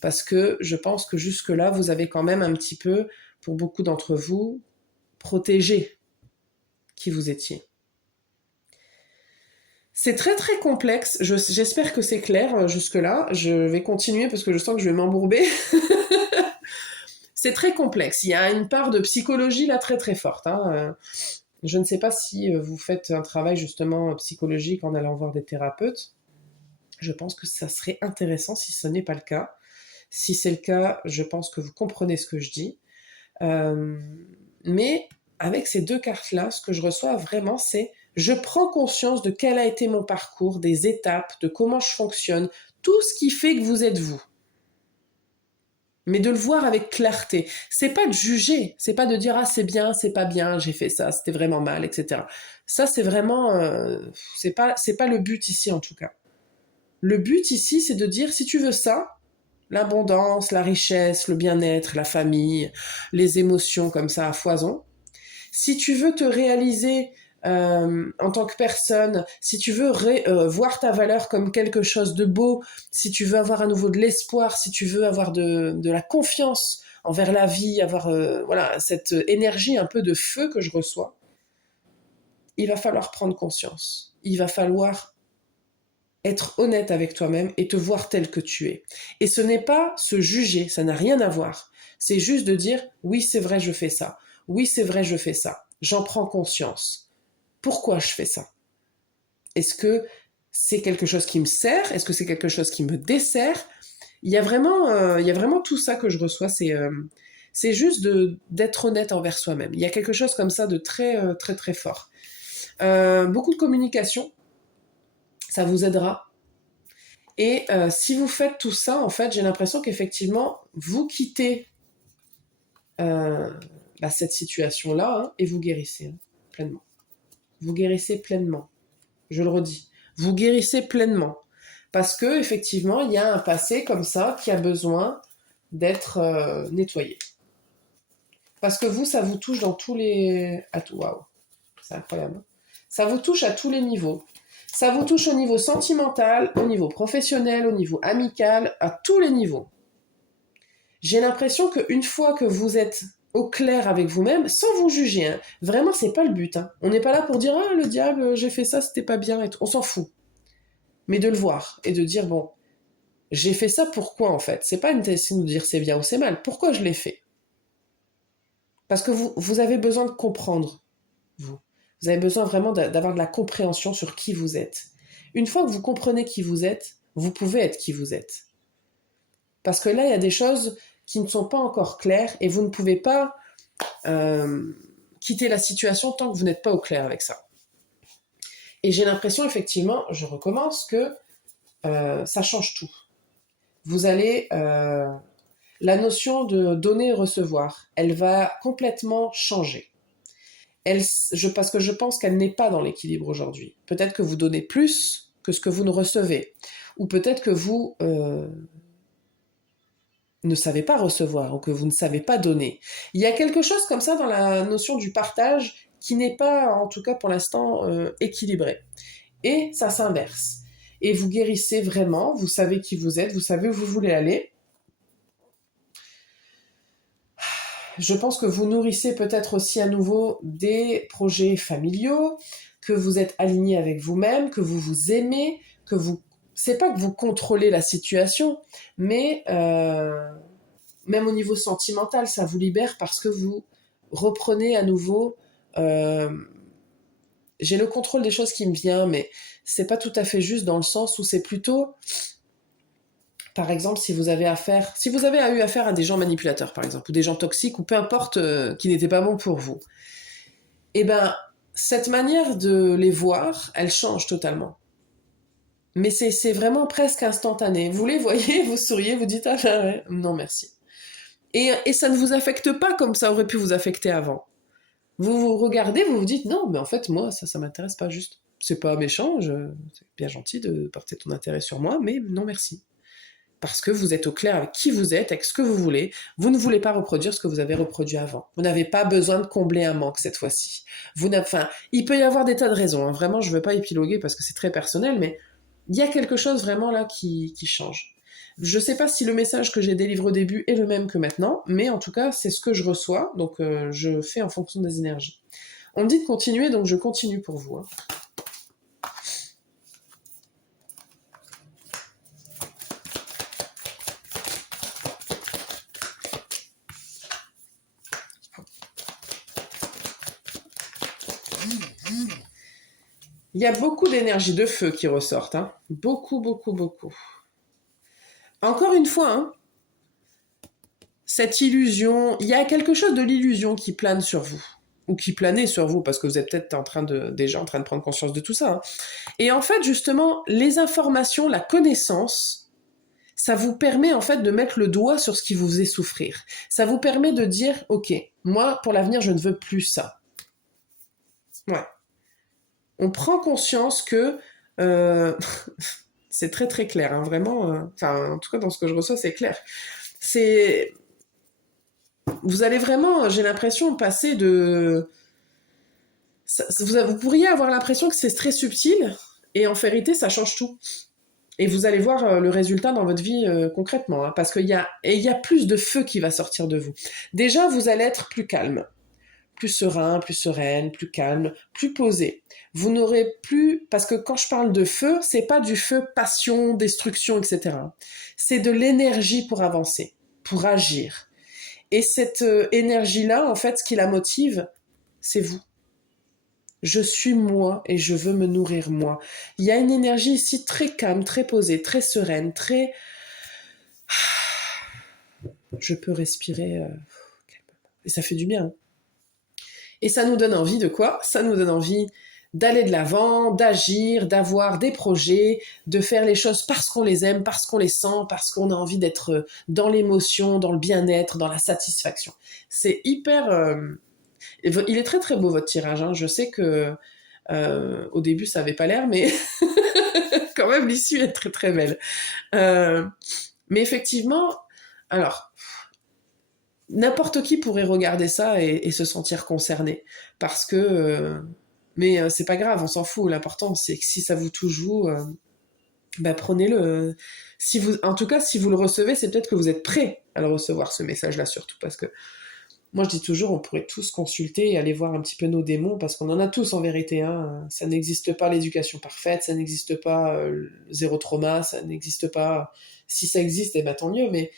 Parce que je pense que jusque-là, vous avez quand même un petit peu, pour beaucoup d'entre vous, protégé qui vous étiez. C'est très très complexe, j'espère que c'est clair jusque-là. Je vais continuer parce que je sens que je vais m'embourber. C'est très complexe, il y a une part de psychologie là très très forte. Hein. Je ne sais pas si vous faites un travail justement psychologique en allant voir des thérapeutes. Je pense que ça serait intéressant si ce n'est pas le cas. Si c'est le cas, je pense que vous comprenez ce que je dis. Mais avec ces deux cartes-là, ce que je reçois vraiment, c'est je prends conscience de quel a été mon parcours, des étapes, de comment je fonctionne, tout ce qui fait que vous êtes vous. Mais de le voir avec clarté. C'est pas de juger, c'est pas de dire ah c'est bien, c'est pas bien, j'ai fait ça, c'était vraiment mal, etc. Ça c'est vraiment, c'est pas le but ici en tout cas. Le but ici c'est de dire si tu veux ça, l'abondance, la richesse, le bien-être, la famille, les émotions comme ça à foison. Si tu veux te réaliser en tant que personne, si tu veux voir ta valeur comme quelque chose de beau, si tu veux avoir à nouveau de l'espoir, si tu veux avoir de la confiance envers la vie, avoir voilà, cette énergie un peu de feu que je reçois, il va falloir prendre conscience. Il va falloir être honnête avec toi-même et te voir tel que tu es. Et ce n'est pas se juger, ça n'a rien à voir. C'est juste de dire, oui, c'est vrai, je fais ça. Oui, c'est vrai, je fais ça. J'en prends conscience. Pourquoi je fais ça? Est-ce que c'est quelque chose qui me sert? Est-ce que c'est quelque chose qui me dessert? Il y a vraiment tout ça que je reçois. C'est juste d'être honnête envers soi-même. Il y a quelque chose comme ça de très, très, très fort. Beaucoup de communication. Ça vous aidera. Et si vous faites tout ça, en fait, j'ai l'impression qu'effectivement, vous quittez cette situation-là hein, et vous guérissez hein, pleinement. Vous guérissez pleinement. Je le redis. Vous guérissez pleinement. Parce que effectivement, il y a un passé comme ça qui a besoin d'être nettoyé. Parce que vous, ça vous touche dans tous les... Waouh. C'est incroyable. Ça vous touche à tous les niveaux. Ça vous touche au niveau sentimental, au niveau professionnel, au niveau amical, à tous les niveaux. J'ai l'impression qu'une fois que vous êtes au clair avec vous-même, sans vous juger, hein, vraiment, c'est pas le but. Hein. On n'est pas là pour dire « Ah, le diable, j'ai fait ça, c'était pas bien. » et tout. On s'en fout. Mais de le voir et de dire « Bon, j'ai fait ça, pourquoi en fait ?» C'est pas une question de dire c'est bien ou c'est mal. Pourquoi je l'ai fait? Parce que vous avez besoin de comprendre, vous. Vous avez besoin vraiment d'avoir de la compréhension sur qui vous êtes. Une fois que vous comprenez qui vous êtes, vous pouvez être qui vous êtes. Parce que là, il y a des choses qui ne sont pas encore claires et vous ne pouvez pas quitter la situation tant que vous n'êtes pas au clair avec ça. Et j'ai l'impression, effectivement, je recommence, que ça change tout. Vous allez... la notion de donner et recevoir, elle va complètement changer. Parce que je pense qu'elle n'est pas dans l'équilibre aujourd'hui. Peut-être que vous donnez plus que ce que vous ne recevez. Ou peut-être que vous ne savez pas recevoir ou que vous ne savez pas donner. Il y a quelque chose comme ça dans la notion du partage qui n'est pas, en tout cas pour l'instant, équilibré. Et ça s'inverse. Et vous guérissez vraiment, vous savez qui vous êtes, vous savez où vous voulez aller. Je pense que vous nourrissez peut-être aussi à nouveau des projets familiaux, que vous êtes aligné avec vous-même, que vous vous aimez, que vous... C'est pas que vous contrôlez la situation, mais même au niveau sentimental, ça vous libère parce que vous reprenez à nouveau... J'ai le contrôle des choses qui me vient, mais c'est pas tout à fait juste dans le sens où c'est plutôt... Par exemple, si vous avez eu affaire à des gens manipulateurs, par exemple, ou des gens toxiques, ou peu importe, qui n'étaient pas bons pour vous, eh ben, cette manière de les voir, elle change totalement. Mais c'est vraiment presque instantané. Vous les voyez, vous souriez, vous dites « Ah ouais, non merci ». Et ça ne vous affecte pas comme ça aurait pu vous affecter avant. Vous vous regardez, vous vous dites « Non, mais en fait, moi, ça m'intéresse pas juste. C'est pas méchant, c'est bien gentil de porter ton intérêt sur moi, mais non merci ». Parce que vous êtes au clair avec qui vous êtes, avec ce que vous voulez. Vous ne voulez pas reproduire ce que vous avez reproduit avant. Vous n'avez pas besoin de combler un manque cette fois-ci. Il peut y avoir des tas de raisons. Hein. Vraiment, je ne veux pas épiloguer parce que c'est très personnel, mais il y a quelque chose vraiment là qui change. Je ne sais pas si le message que j'ai délivré au début est le même que maintenant, mais en tout cas, c'est ce que je reçois, donc je fais en fonction des énergies. On me dit de continuer, donc je continue pour vous. Hein. Il y a beaucoup d'énergie de feu qui ressortent. Hein. Beaucoup, beaucoup, beaucoup. Encore une fois, hein, cette illusion, il y a quelque chose de l'illusion qui plane sur vous. Ou qui planait sur vous, parce que vous êtes peut-être déjà en train de prendre conscience de tout ça. Hein. Et en fait, justement, les informations, la connaissance, ça vous permet en fait de mettre le doigt sur ce qui vous faisait souffrir. Ça vous permet de dire, ok, moi, pour l'avenir, je ne veux plus ça. Ouais. On prend conscience que... c'est très très clair, hein, vraiment. En tout cas, dans ce que je reçois, c'est clair. Vous allez vraiment, j'ai l'impression, passer de... Vous pourriez avoir l'impression que c'est très subtil, et en vérité, ça change tout. Et vous allez voir le résultat dans votre vie concrètement, hein, parce qu'il y a plus de feu qui va sortir de vous. Déjà, vous allez être plus calme. Plus serein, plus sereine, plus calme, plus posé. Vous n'aurez plus... Parce que quand je parle de feu, c'est pas du feu passion, destruction, etc. C'est de l'énergie pour avancer, pour agir. Et cette énergie-là, en fait, ce qui la motive, c'est vous. Je suis moi et je veux me nourrir moi. Il y a une énergie ici très calme, très posée, très sereine, très... Je peux respirer... Et ça fait du bien. Et ça nous donne envie de quoi? Ça nous donne envie d'aller de l'avant, d'agir, d'avoir des projets, de faire les choses parce qu'on les aime, parce qu'on les sent, parce qu'on a envie d'être dans l'émotion, dans le bien-être, dans la satisfaction. C'est hyper... Il est très très beau votre tirage. Hein. Je sais que au début ça n'avait pas l'air, mais quand même l'issue est très très belle. Mais effectivement, alors... N'importe qui pourrait regarder ça et se sentir concerné. Parce que Mais c'est pas grave, on s'en fout. L'important, c'est que si ça vous touche vous, bah, prenez-le. Si vous, en tout cas, si vous le recevez, c'est peut-être que vous êtes prêt à le recevoir, ce message-là, surtout. Parce que moi, je dis toujours, on pourrait tous consulter et aller voir un petit peu nos démons, parce qu'on en a tous en vérité. Hein. Ça n'existe pas l'éducation parfaite, ça n'existe pas zéro trauma, ça n'existe pas. Si ça existe, eh ben, tant mieux, mais.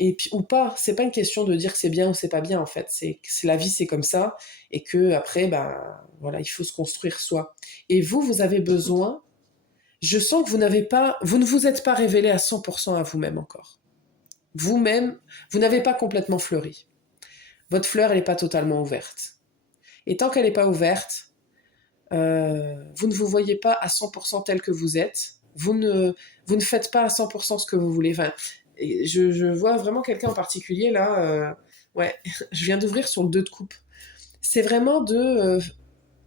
Et puis, ou pas, c'est pas une question de dire que c'est bien ou c'est pas bien, en fait. C'est la vie, c'est comme ça, et que après, ben, voilà, il faut se construire soi. Et vous, vous avez besoin. Je sens que vous ne vous êtes pas révélé à 100% à vous-même encore. Vous-même, vous n'avez pas complètement fleuri. Votre fleur, elle n'est pas totalement ouverte. Et tant qu'elle n'est pas ouverte, vous ne vous voyez pas à 100% tel que vous êtes. Vous ne faites pas à 100% ce que vous voulez. Enfin, je vois vraiment quelqu'un en particulier, là. Ouais, je viens d'ouvrir sur le 2 de coupe. C'est vraiment de...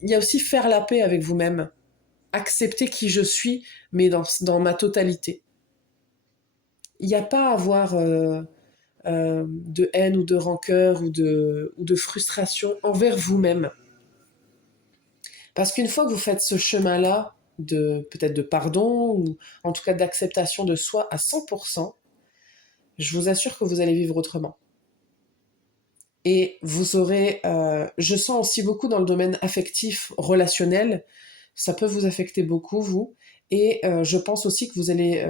Il y a aussi faire la paix avec vous-même. Accepter qui je suis, mais dans ma totalité. Il n'y a pas à avoir de haine ou de rancœur ou de frustration envers vous-même. Parce qu'une fois que vous faites ce chemin-là, peut-être de pardon, ou en tout cas d'acceptation de soi à 100%, je vous assure que vous allez vivre autrement. Et vous aurez, je sens aussi beaucoup dans le domaine affectif, relationnel, ça peut vous affecter beaucoup, vous, et je pense aussi que vous allez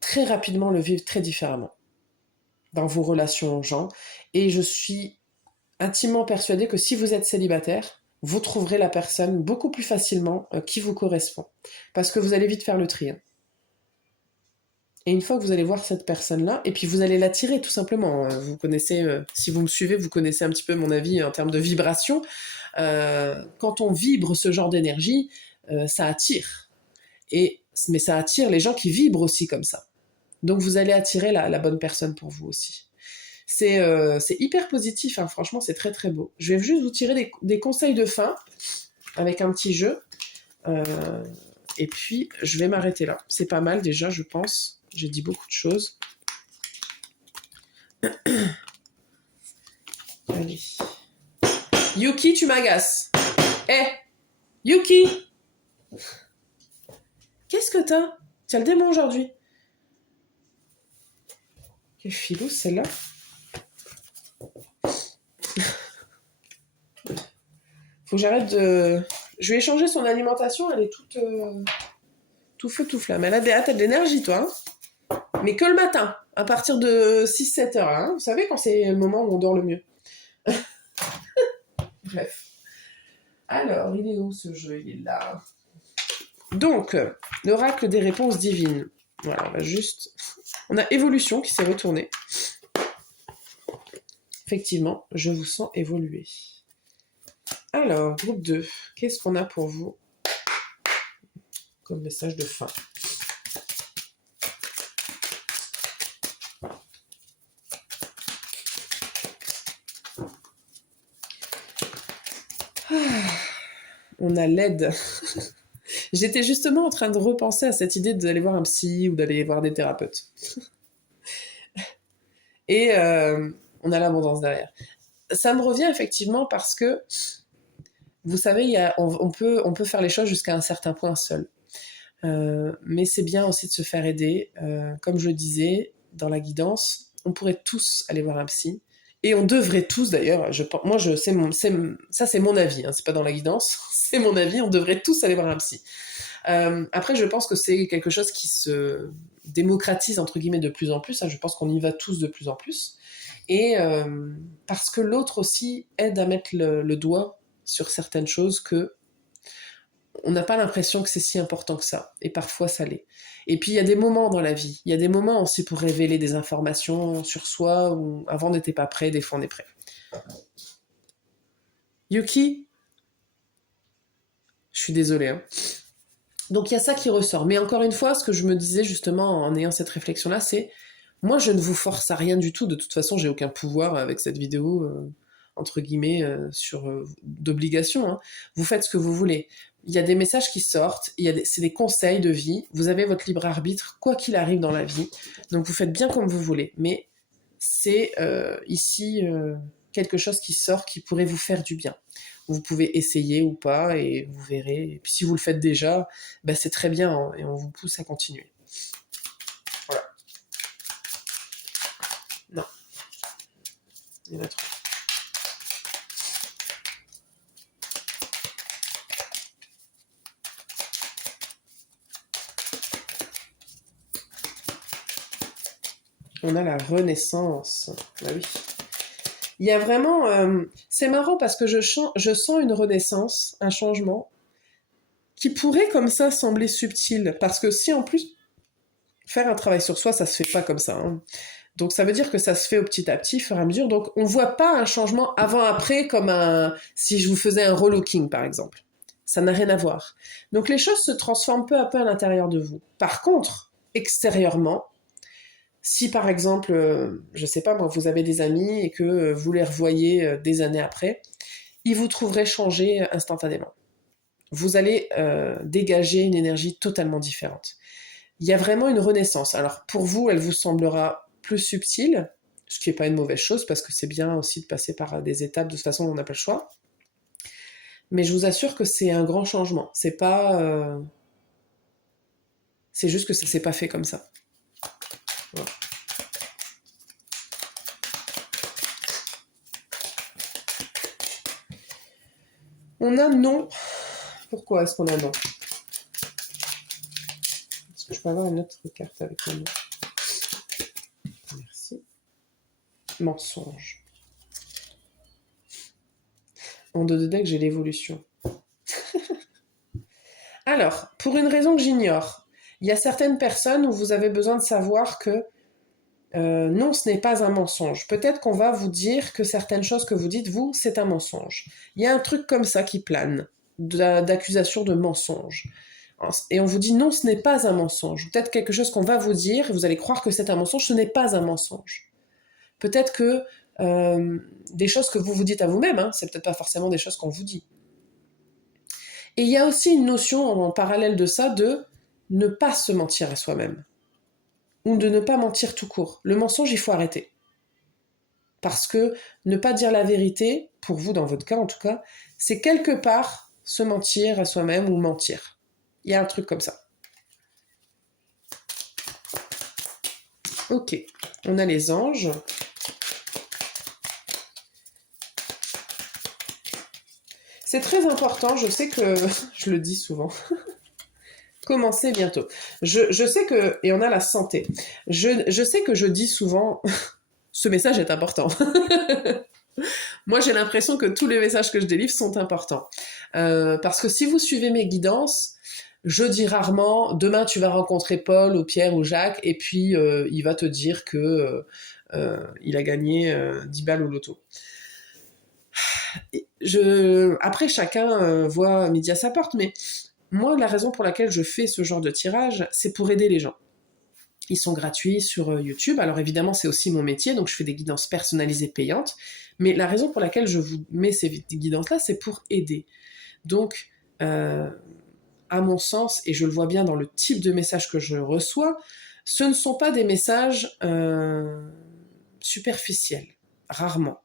très rapidement le vivre très différemment dans vos relations aux gens. Et je suis intimement persuadée que si vous êtes célibataire, vous trouverez la personne beaucoup plus facilement qui vous correspond. Parce que vous allez vite faire le tri. Hein. Et une fois que vous allez voir cette personne-là, et puis vous allez l'attirer tout simplement. Vous connaissez, si vous me suivez, vous connaissez un petit peu mon avis en termes de vibration. Quand on vibre ce genre d'énergie, ça attire. Mais ça attire les gens qui vibrent aussi comme ça. Donc vous allez attirer la bonne personne pour vous aussi. C'est hyper positif, hein. Franchement, c'est très très beau. Je vais juste vous tirer des conseils de fin avec un petit jeu. Et puis, je vais m'arrêter là. C'est pas mal déjà, je pense. J'ai dit beaucoup de choses. Allez. Yuki, tu m'agaces. Yuki! Qu'est-ce que t'as? Tu as le démon aujourd'hui. Quel filou, celle-là. Faut que j'arrête de... Je vais échanger son alimentation, elle est toute... tout feu, tout flamme. Elle a de l'énergie, toi. Hein, mais que le matin, à partir de 6-7 heures. Hein. Vous savez quand c'est le moment où on dort le mieux. Bref. Alors, il est où ce jeu? Il est là. Donc, l'oracle des réponses divines. Voilà, on va juste... On a évolution qui s'est retournée. Effectivement, je vous sens évoluer. Alors, groupe 2, qu'est-ce qu'on a pour vous comme message de fin? On a l'aide. J'étais justement en train de repenser à cette idée d'aller voir un psy ou d'aller voir des thérapeutes. Et on a l'abondance derrière. Ça me revient effectivement parce que, vous savez, on peut faire les choses jusqu'à un certain point seul. Mais c'est bien aussi de se faire aider. Comme je le disais, dans la guidance, on pourrait tous aller voir un psy. Et on devrait tous d'ailleurs, ça c'est mon avis, hein, c'est pas dans la guidance, c'est mon avis, on devrait tous aller voir un psy. Après, je pense que c'est quelque chose qui se démocratise entre guillemets de plus en plus, hein, je pense qu'on y va tous de plus en plus. Et parce que l'autre aussi aide à mettre le doigt sur certaines choses que on n'a pas l'impression que c'est si important que ça. Et parfois, ça l'est. Et puis, il y a des moments dans la vie. Il y a des moments aussi pour révéler des informations sur soi où avant, on n'était pas prêt. Des fois, on est prêt. Yuki? Je suis désolée. Hein. Donc, il y a ça qui ressort. Mais encore une fois, ce que je me disais justement en ayant cette réflexion-là, c'est moi, je ne vous force à rien du tout. De toute façon, j'ai aucun pouvoir avec cette vidéo, entre guillemets, d'obligation. Hein. Vous faites ce que vous voulez. Il y a des messages qui sortent, c'est des conseils de vie, vous avez votre libre arbitre, quoi qu'il arrive dans la vie, donc vous faites bien comme vous voulez, mais c'est ici quelque chose qui sort qui pourrait vous faire du bien. Vous pouvez essayer ou pas et vous verrez. Et puis si vous le faites déjà, ben c'est très bien hein, et on vous pousse à continuer. Voilà. Non. Il y en a trop. On a la renaissance. Bah oui. Il y a vraiment... c'est marrant parce que je sens une renaissance, un changement, qui pourrait comme ça sembler subtil. Parce que si en plus, faire un travail sur soi, ça se fait pas comme ça. Hein. Donc ça veut dire que ça se fait au petit à petit, au fur et à mesure. Donc on voit pas un changement avant-après comme si je vous faisais un relooking par exemple. Ça n'a rien à voir. Donc les choses se transforment peu à peu à l'intérieur de vous. Par contre, extérieurement, si par exemple, je sais pas moi, vous avez des amis et que vous les revoyez des années après, ils vous trouveraient changé instantanément. Vous allez dégager une énergie totalement différente. Il y a vraiment une renaissance. Alors pour vous, elle vous semblera plus subtile, ce qui n'est pas une mauvaise chose, parce que c'est bien aussi de passer par des étapes, de toute façon on n'a pas le choix. Mais je vous assure que c'est un grand changement. C'est pas... c'est juste que ça s'est pas fait comme ça. Voilà. On a non. Pourquoi est-ce qu'on a non? Est-ce que je peux avoir une autre carte avec le non? Merci. Mensonge. En dos de deck, j'ai l'évolution. Alors, pour une raison que j'ignore, il y a certaines personnes où vous avez besoin de savoir que non, ce n'est pas un mensonge. Peut-être qu'on va vous dire que certaines choses que vous dites, vous, c'est un mensonge. Il y a un truc comme ça qui plane, d'accusation de mensonge. Et on vous dit non, ce n'est pas un mensonge. Peut-être quelque chose qu'on va vous dire, et vous allez croire que c'est un mensonge, ce n'est pas un mensonge. Peut-être que des choses que vous vous dites à vous-même, hein, c'est peut-être pas forcément des choses qu'on vous dit. Et il y a aussi une notion en parallèle de ça de ne pas se mentir à soi-même. Ou de ne pas mentir tout court. Le mensonge, il faut arrêter. Parce que ne pas dire la vérité, pour vous dans votre cas en tout cas, c'est quelque part se mentir à soi-même ou mentir. Il y a un truc comme ça. Ok, on a les anges. C'est très important, je sais que je le dis souvent. Commencez bientôt. Je sais que, et on a la santé, je sais que je dis souvent, ce message est important. Moi, j'ai l'impression que tous les messages que je délivre sont importants. Parce que si vous suivez mes guidances, je dis rarement, demain tu vas rencontrer Paul ou Pierre ou Jacques, et puis il va te dire que il a gagné 10 balles au loto. Après, chacun voit midi à sa porte, mais moi, la raison pour laquelle je fais ce genre de tirage, c'est pour aider les gens. Ils sont gratuits sur YouTube. Alors évidemment, c'est aussi mon métier, donc je fais des guidances personnalisées payantes. Mais la raison pour laquelle je vous mets ces guidances-là, c'est pour aider. Donc, à mon sens, et je le vois bien dans le type de messages que je reçois, ce ne sont pas des messages superficiels, rarement.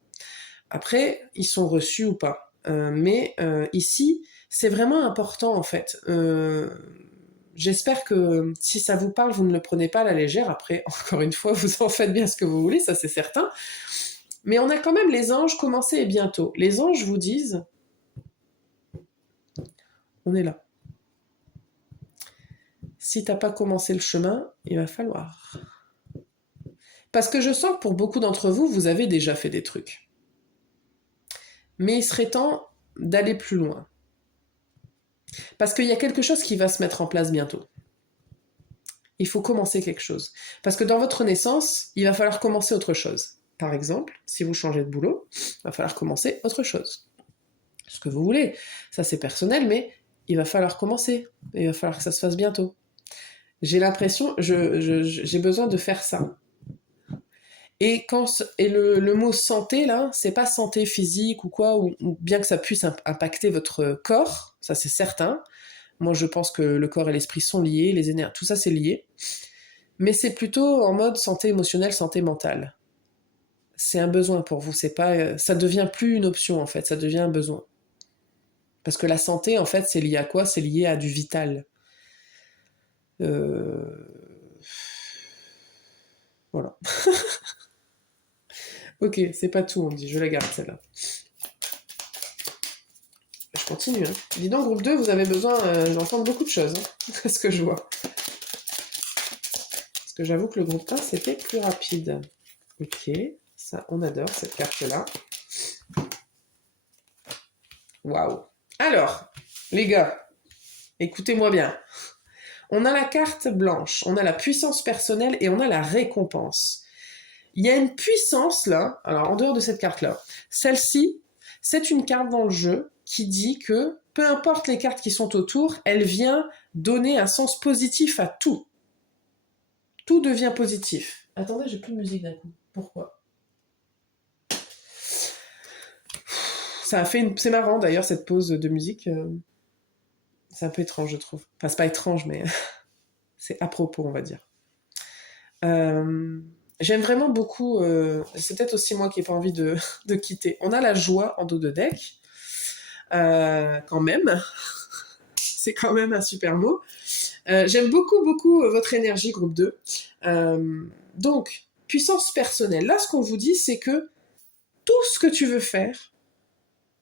Après, ils sont reçus ou pas. Mais ici, c'est vraiment important en fait. J'espère que si ça vous parle, vous ne le prenez pas à la légère. Après, encore une fois, vous en faites bien ce que vous voulez, ça c'est certain. Mais on a quand même les anges, commencez et bientôt. Les anges vous disent, on est là. Si t'as pas commencé le chemin, il va falloir. Parce que je sens que pour beaucoup d'entre vous, vous avez déjà fait des trucs. Mais il serait temps d'aller plus loin. Parce qu'il y a quelque chose qui va se mettre en place bientôt. Il faut commencer quelque chose. Parce que dans votre naissance, il va falloir commencer autre chose. Par exemple, si vous changez de boulot, il va falloir commencer autre chose. Ce que vous voulez. Ça, c'est personnel, mais il va falloir commencer. Il va falloir que ça se fasse bientôt. J'ai l'impression, j'ai besoin de faire ça. Et le mot santé, là, c'est pas santé physique ou quoi, ou bien que ça puisse impacter votre corps, ça c'est certain. Moi, je pense que le corps et l'esprit sont liés, les énergies, tout ça c'est lié. Mais c'est plutôt en mode santé émotionnelle, santé mentale. c'est un besoin pour vous. C'est pas, ça devient plus une option en fait, ça devient un besoin. Parce que la santé, en fait, c'est lié à quoi? C'est lié à du vital. Euh, Voilà. Ok, c'est pas tout, on me dit. Je la garde celle-là. Je continue. Hein. Dis donc, groupe 2, vous avez besoin d'entendre beaucoup de choses. Hein, ce que je vois. Parce que j'avoue que le groupe 1, c'était plus rapide. Ok, ça, on adore cette carte-là. Waouh. Alors, les gars, écoutez-moi bien. On a la carte blanche, on a la puissance personnelle et on a la récompense. Il y a une puissance là, alors en dehors de cette carte-là, celle-ci, c'est une carte dans le jeu qui dit que peu importe les cartes qui sont autour, elle vient donner un sens positif à tout. Tout devient positif. Attendez, j'ai plus de musique d'un coup. Pourquoi? Ça a fait une... C'est marrant d'ailleurs cette pause de musique. C'est un peu étrange, je trouve. Enfin, c'est pas étrange, mais c'est à propos, on va dire. J'aime vraiment beaucoup, c'est peut-être aussi moi qui n'ai pas envie de quitter. On a la joie en dos de deck, quand même. C'est quand même un super mot. J'aime beaucoup, beaucoup votre énergie, groupe 2. Donc, puissance personnelle. Là, ce qu'on vous dit, c'est que tout ce que tu veux faire,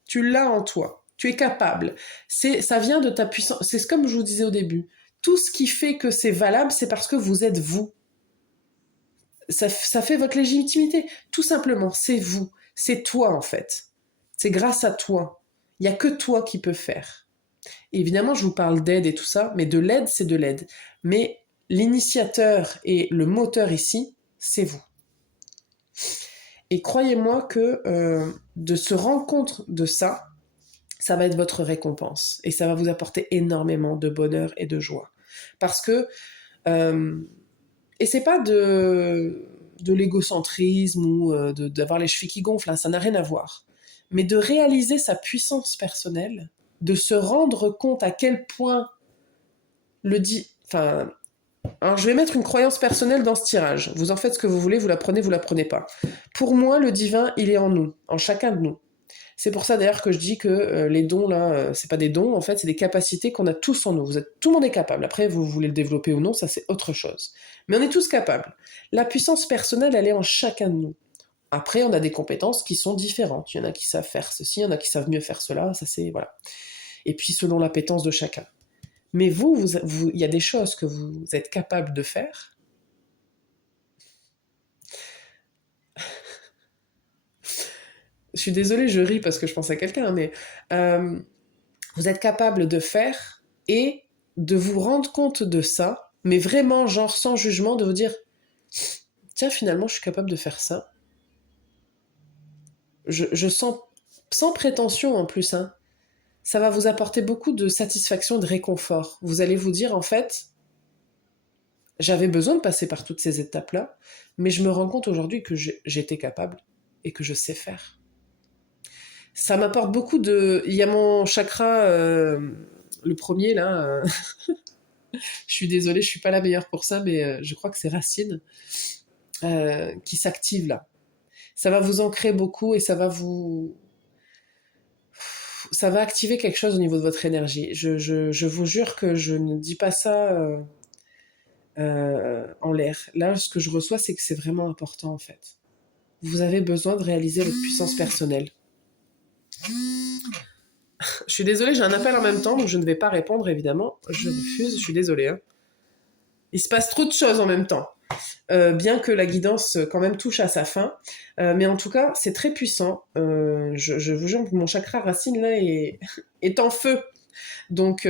tu l'as en toi. Tu es capable. Ça vient de ta puissance. C'est comme je vous disais au début. Tout ce qui fait que c'est valable, c'est parce que vous êtes vous. Ça fait votre légitimité. Tout simplement, c'est vous. C'est toi, en fait. C'est grâce à toi. Il n'y a que toi qui peux faire. Et évidemment, je vous parle d'aide et tout ça, mais de l'aide, c'est de l'aide. Mais l'initiateur et le moteur ici, c'est vous. Et croyez-moi que de se rendre compte de ça, ça va être votre récompense. Et ça va vous apporter énormément de bonheur et de joie. Parce que... et c'est pas de l'égocentrisme ou d'avoir les chevilles qui gonflent, hein, ça n'a rien à voir. Mais de réaliser sa puissance personnelle, de se rendre compte à quel point Enfin, alors je vais mettre une croyance personnelle dans ce tirage. Vous en faites ce que vous la prenez pas. Pour moi, le divin, il est en nous, en chacun de nous. C'est pour ça d'ailleurs que je dis que les dons là, c'est pas des dons, en fait, c'est des capacités qu'on a tous en nous. Tout le monde est capable. Après, vous voulez le développer ou non, ça c'est autre chose. Mais on est tous capables. La puissance personnelle, elle est en chacun de nous. Après, on a des compétences qui sont différentes. Il y en a qui savent faire ceci, il y en a qui savent mieux faire cela. Ça c'est voilà. Et puis selon l'appétence de chacun. Mais il y a des choses que vous êtes capable de faire. Je suis désolée, je ris parce que je pense à quelqu'un, mais vous êtes capable de faire et de vous rendre compte de ça, mais vraiment, genre sans jugement, de vous dire tiens, finalement, je suis capable de faire ça. Je sens, sans prétention en plus, hein, ça va vous apporter beaucoup de satisfaction, de réconfort. Vous allez vous dire, en fait, j'avais besoin de passer par toutes ces étapes-là, mais je me rends compte aujourd'hui que j'étais capable et que je sais faire. Ça m'apporte beaucoup de... Il y a mon chakra, le premier, là... je suis désolée, je suis pas la meilleure pour ça, mais je crois que c'est Racine qui s'active là. Ça va vous ancrer beaucoup et ça va activer quelque chose au niveau de votre énergie. Je vous jure que je ne dis pas ça en l'air. Là, ce que je reçois, c'est que c'est vraiment important en fait. Vous avez besoin de réaliser votre puissance personnelle. Je suis désolée, j'ai un appel en même temps, donc je ne vais pas répondre évidemment. Je refuse, je suis désolée. Hein. Il se passe trop de choses en même temps. Bien que la guidance quand même touche à sa fin. Mais en tout cas, c'est très puissant. Je vous jure que mon chakra racine là est en feu. Donc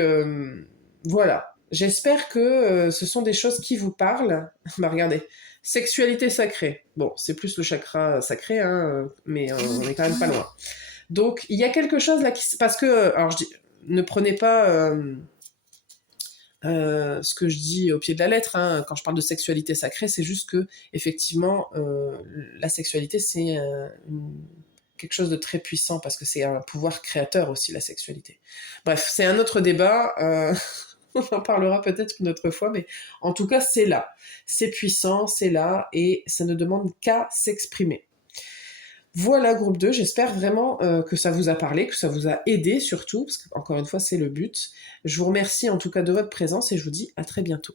voilà. J'espère que ce sont des choses qui vous parlent. Bah regardez, sexualité sacrée. Bon, c'est plus le chakra sacré, hein, mais on est quand même pas loin. Donc il y a quelque chose là parce que alors je dis, ne prenez pas ce que je dis au pied de la lettre, hein, quand je parle de sexualité sacrée, c'est juste que effectivement la sexualité c'est quelque chose de très puissant parce que c'est un pouvoir créateur aussi la sexualité. Bref, c'est un autre débat. On en parlera peut-être une autre fois, mais en tout cas c'est là, c'est puissant, c'est là et ça ne demande qu'à s'exprimer. Voilà, groupe 2, j'espère vraiment que ça vous a parlé, que ça vous a aidé surtout, parce qu'encore une fois, c'est le but. Je vous remercie en tout cas de votre présence et je vous dis à très bientôt.